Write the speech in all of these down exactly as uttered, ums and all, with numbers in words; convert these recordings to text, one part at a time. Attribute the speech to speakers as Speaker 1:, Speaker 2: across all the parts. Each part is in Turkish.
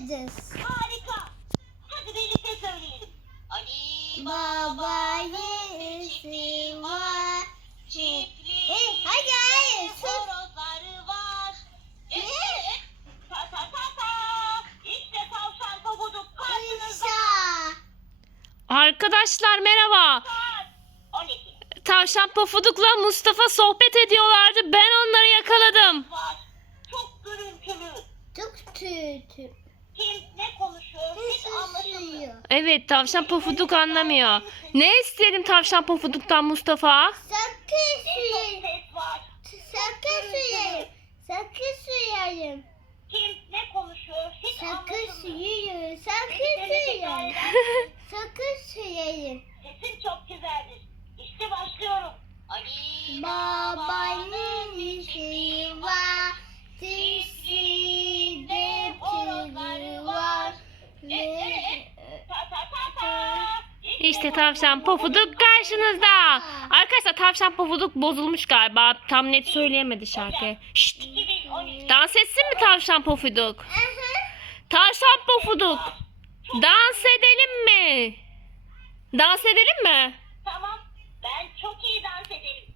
Speaker 1: söyleyeceğiz.
Speaker 2: Harika. Hadi birlikte söyleyelim. Ali
Speaker 1: Baba yeğesi var.
Speaker 2: çiftliğinde
Speaker 1: E, hadi hayır. Sus.
Speaker 2: horozları var.
Speaker 1: Ne?
Speaker 2: Ta ta ta ta. İşte tavşan Pofuduk karşınızda.
Speaker 1: İnşa.
Speaker 3: Arkadaşlar merhaba.
Speaker 2: Saat on iki
Speaker 3: Tavşan Pofuduk'la Mustafa sohbet ediyorlardı. Ben onları yakaladım.
Speaker 2: var. Çok gürültülü.
Speaker 1: Çok kötü.
Speaker 2: Kim ne konuşuyor hiç anlaşılmıyor.
Speaker 1: Susuyor.
Speaker 3: Evet, Tavşan Pofuduk anlamıyor. Ne istedim Tavşan Pofuduk'tan Mustafa?
Speaker 1: Sakın
Speaker 2: Ne çok
Speaker 1: suyayım.
Speaker 2: ses var.
Speaker 1: Sakın suyayım. Sakın suyayım.
Speaker 2: Kim ne konuşuyor hiç
Speaker 1: Sakın
Speaker 2: anlaşılmıyor.
Speaker 1: suyayım. Sakın
Speaker 2: Dediklerini tekrar
Speaker 1: suyayım.
Speaker 2: eder misin?
Speaker 1: Sakın suyayım.
Speaker 2: Sesin çok güzeldir. İşte başlıyorum. Ali
Speaker 1: Babanın işi var. Çiftliğinde pırları var.
Speaker 2: E, e, e. Ta ta ta ta.
Speaker 3: İşte Tavşan Pofuduk karşınızda. Arkadaşlar Tavşan Pofuduk bozulmuş galiba. Tam net söyleyemedi şarkıyı. Şşt.
Speaker 2: iki bin on üç.
Speaker 3: Dans etsin mi Tavşan Pofuduk? Tavşan Pofuduk. Dans edelim mi? Dans edelim mi?
Speaker 2: Tamam. Ben çok iyi dans ederim.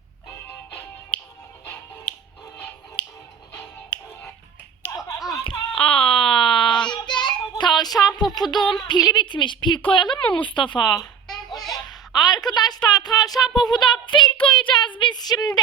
Speaker 2: Ta ta ta ta.
Speaker 3: Aa, Tavşan Pofuduk'un pili bitmiş. Pil koyalım mı Mustafa?
Speaker 2: Ocak.
Speaker 3: Arkadaşlar Tavşan Pofuduk'a pil koyacağız biz şimdi.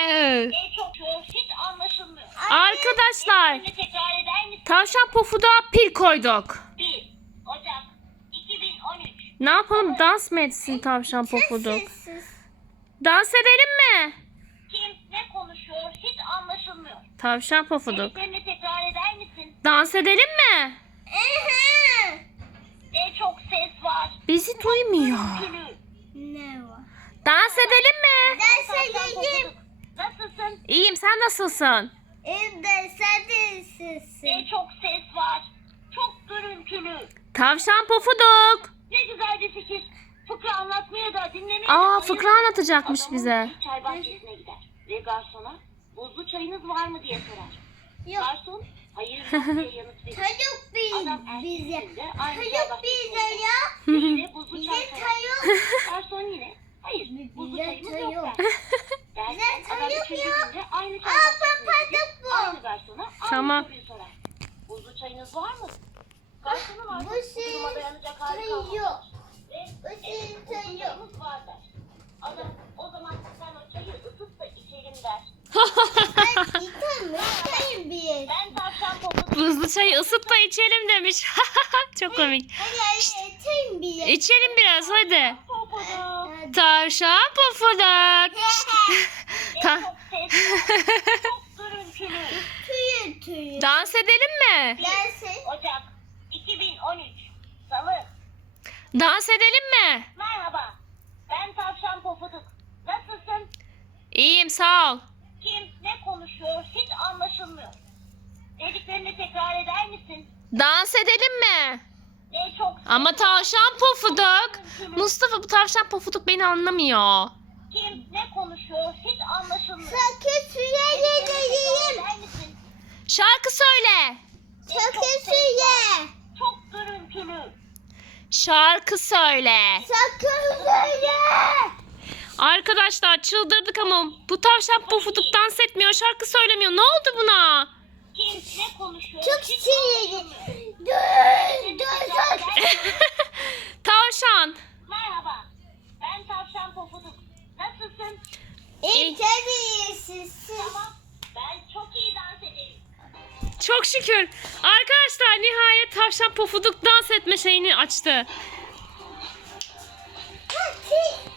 Speaker 2: En çok çok hiç anlaşılmıyor.
Speaker 3: Arkadaşlar
Speaker 2: Şimdi tekrar eder misin?
Speaker 3: Tavşan Pofuduk'a pil koyduk.
Speaker 2: bir Ocak iki bin on üç.
Speaker 3: Ne yapalım, dans mı etsin Tavşan Pofuduk?
Speaker 1: Sessiz.
Speaker 3: Dans edelim mi?
Speaker 2: Kim ne konuşuyor hiç anlaşılmıyor.
Speaker 3: Tavşan Pofuduk.
Speaker 2: Dediklerini tekrar eder misin?
Speaker 3: Dans edelim mi?
Speaker 1: Aha.
Speaker 2: Ne çok ses var.
Speaker 3: Bizi duymuyor.
Speaker 2: Gülü.
Speaker 1: Ne var?
Speaker 3: Dans edelim mi?
Speaker 1: Ben söyleyeyim.
Speaker 2: Nasılsın?
Speaker 3: İyiyim, sen nasılsın?
Speaker 1: Evde sen de sessiz.
Speaker 2: Ne çok ses var. Çok gürültülü.
Speaker 3: Tavşan Pofuduk.
Speaker 2: Ne güzel bir fikir. Fıkra anlatmaya da dinlemeye de
Speaker 3: Aa,
Speaker 2: bayılır.
Speaker 3: fıkra anlatacakmış
Speaker 2: Adamın
Speaker 3: bize.
Speaker 2: bir çay bahçesine gider. Ve garsona buzlu çayınız var mı diye sorar.
Speaker 1: Yok.
Speaker 2: Garson hayır yok diye yanıt verir.
Speaker 1: Çocuk biz
Speaker 2: Adam
Speaker 1: bize.
Speaker 2: ertesi günde aynı çay
Speaker 1: Çocuk bize
Speaker 2: bahçesine
Speaker 1: ya.
Speaker 2: yine buzlu
Speaker 1: Bize
Speaker 2: çay sorar.
Speaker 1: çay yok.
Speaker 2: Garson yine hayır buzlu
Speaker 1: Bize
Speaker 2: çayımız
Speaker 1: çay
Speaker 2: yok
Speaker 1: yok.
Speaker 2: der.
Speaker 1: Bize
Speaker 2: Derken
Speaker 1: çay
Speaker 2: adam
Speaker 1: yok
Speaker 2: üçüncü
Speaker 1: ya.
Speaker 2: günde aynı çay
Speaker 1: Aa,
Speaker 2: bahçesine
Speaker 1: papadık
Speaker 2: gidip
Speaker 1: bu.
Speaker 2: aynı garsona aynı
Speaker 3: Tamam.
Speaker 2: soruyu sorar. Buzlu çayınız var mı? Garsonun artık
Speaker 1: Bu
Speaker 2: bu duruma
Speaker 1: şey
Speaker 2: dayanacak hali
Speaker 1: çay
Speaker 2: kalmamış.
Speaker 1: yok.
Speaker 2: Ve
Speaker 1: Bu
Speaker 2: "Evet,
Speaker 1: şey
Speaker 2: buzlu
Speaker 1: çay yok.
Speaker 2: çayımız var" der. Adam o zaman sen o çayı ısıt da içelim der.
Speaker 1: Ben içerim. İçerim bir.
Speaker 2: Ben tavşan Pofuduk.
Speaker 3: Buzlu çayı ısıt da içelim demiş. Çok komik.
Speaker 1: Hadi hadi içerim bir.
Speaker 3: İçelim biraz hadi.
Speaker 2: Pofuduk.
Speaker 3: Tavşan Pofuduk.
Speaker 2: Ne
Speaker 3: Ta-
Speaker 2: çok ses var. Çok gürültülü.
Speaker 1: Tüyü tüyü.
Speaker 3: Dans edelim mi?
Speaker 1: Gelsin.
Speaker 2: Ocak iki bin on üç. Salı.
Speaker 3: Dans edelim mi?
Speaker 2: Merhaba. Ben tavşan Pofuduk. Nasılsın?
Speaker 3: İyiyim, sağ ol.
Speaker 2: Kim ne konuşuyor hiç anlaşılmıyor. Dediklerini tekrar eder misin?
Speaker 3: Dans edelim mi?
Speaker 2: Ne çok ses
Speaker 3: Ama
Speaker 2: var.
Speaker 3: tavşan Pofuduk. Mustafa, bu tavşan Pofuduk beni anlamıyor.
Speaker 2: Kim ne konuşuyor hiç anlaşılmıyor.
Speaker 1: Sakın suya
Speaker 2: Dediklerini tekrar
Speaker 1: yedireyim.
Speaker 2: eder misin?
Speaker 3: Şarkı söyle.
Speaker 2: Ne çok
Speaker 1: Sakın
Speaker 2: ses var.
Speaker 1: suya.
Speaker 2: Çok gürültülü.
Speaker 3: Şarkı söyle.
Speaker 1: Sakın suya.
Speaker 3: Arkadaşlar çıldırdık ama bu tavşan Pofuduk dans etmiyor, şarkı söylemiyor. Ne oldu buna?
Speaker 2: Kim ne konuşuyor
Speaker 1: Çok
Speaker 2: hiç
Speaker 1: sinirli.
Speaker 2: anlaşılmıyor.
Speaker 1: Dur.
Speaker 2: Dediklerini
Speaker 1: Dur.
Speaker 2: tekrar eder
Speaker 1: Dur.
Speaker 2: misin?
Speaker 3: Tavşan.
Speaker 2: Merhaba. Ben tavşan Pofuduk. Nasılsın?
Speaker 1: İçerisin.
Speaker 2: Tamam. Ben çok iyi dans ederim.
Speaker 3: Çok şükür. Arkadaşlar nihayet tavşan Pofuduk dans etme şeyini açtı.
Speaker 1: Hadi.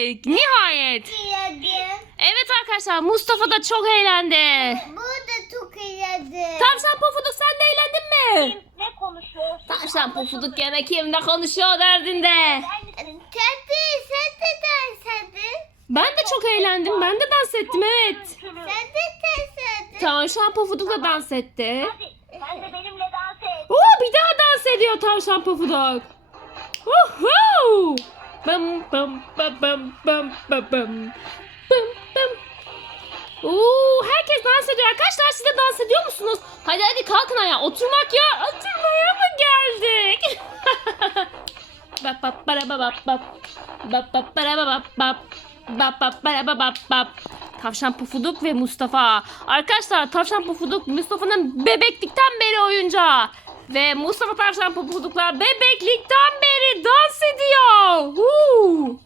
Speaker 3: eğlendik. Nihayet.
Speaker 1: Eğlendim.
Speaker 3: Evet arkadaşlar, Mustafa da çok eğlendi.
Speaker 1: Bu da çok eğlendim.
Speaker 3: Tavşan Pofuduk, sen de eğlendin mi?
Speaker 2: Kim ne konuşuyor? Hiç
Speaker 3: Tavşan Pofuduk
Speaker 2: anlaşılmıyor.
Speaker 3: gene kimle konuşuyor derdinde.
Speaker 2: Der misin?
Speaker 1: Sen de, sen de dans edin.
Speaker 3: Ben de çok eğlendim. Ben de dans ettim, evet.
Speaker 2: Üzüntülü.
Speaker 1: Sen de dans edin.
Speaker 3: Tavşan Pofuduk da dans etti.
Speaker 2: Hadi sen de benimle dans et.
Speaker 3: Oo, bir daha dans ediyor Tavşan Pofuduk. Uhu! Bam bam bam bam bam bam bam. Bam bam. Oo, herkes dans ediyor. Arkadaşlar, siz de dans ediyor musunuz? Hadi hadi kalkın ayağa. Oturmak ya. Oturmaya mı geldik? Bap bap bara bap bap. Bap bap bara bap bap. Bap bap bara bap bap. Tavşan Pofuduk ve Mustafa. Arkadaşlar, Tavşan Pofuduk Mustafa'nın bebeklikten beri oyuncağı. Ve Mustafa Tavşan Pofuduk'la bebeklikten beri dans ediyor. Huu.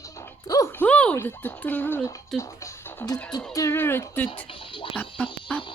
Speaker 3: Uhu. Bap bap bap